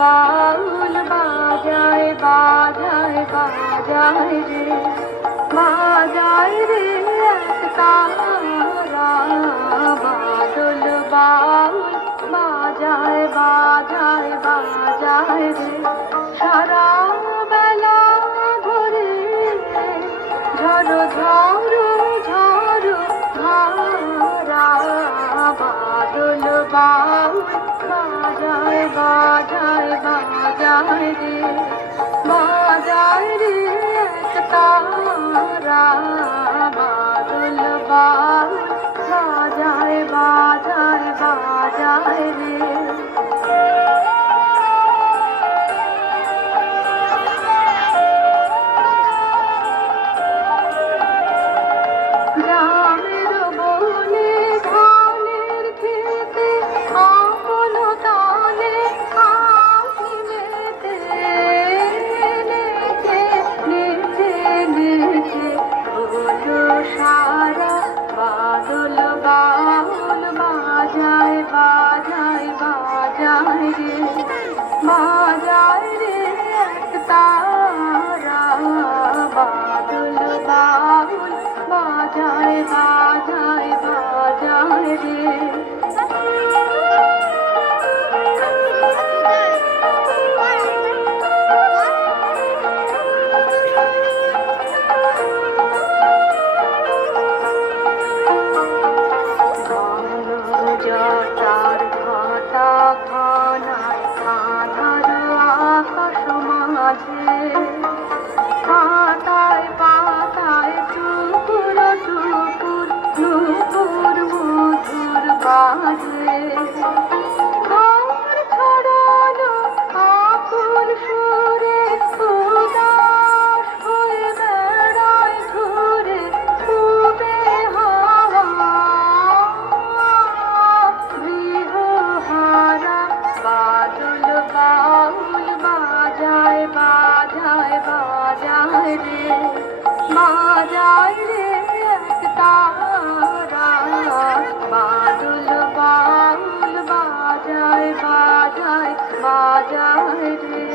বাউল বাজায় বাজায় বাজায় রে, বাজায় রে এক তারা। বাদল বাউল বাজায় বাজায় বাজায় রে, সারা বেলা ধরে ঝড়ো ঝড়ো ঝড়ো ধারা। বাদল বাউল বাজায় বাজায় বাজায় রে, বাজায় রে এক তারা। বাদল বাউল বাজায় বাজায় বাজায় রে। গ্রামের বনে ধানের খেতে আপন তালে আখি মেতে, নেচে নেচে নেচে হলো সারা। বাদল বাউল বাজায় বাজায় বাজায় রে, বাজায় রে এক তারা। বাদল বাউল বাজায় বাজায় বাজায় রে। জটার ঘটা ঘনায় আধার আকাশ মাঝে, পাতায় পাতায় টুকুর টুকুর টুকুর মধুর বাজে। ঘর ছড়ানো আকুল সুরে উদাস হয়ে বেড়ায় ঘুরে উবে হাওয়া। গৃহহারা বাদল বাউল বাজায় বাজায় বাজায় রে, বাজায় রে এক তারা। বাদল বাউল বাজায় বাজায় বাজায় রে।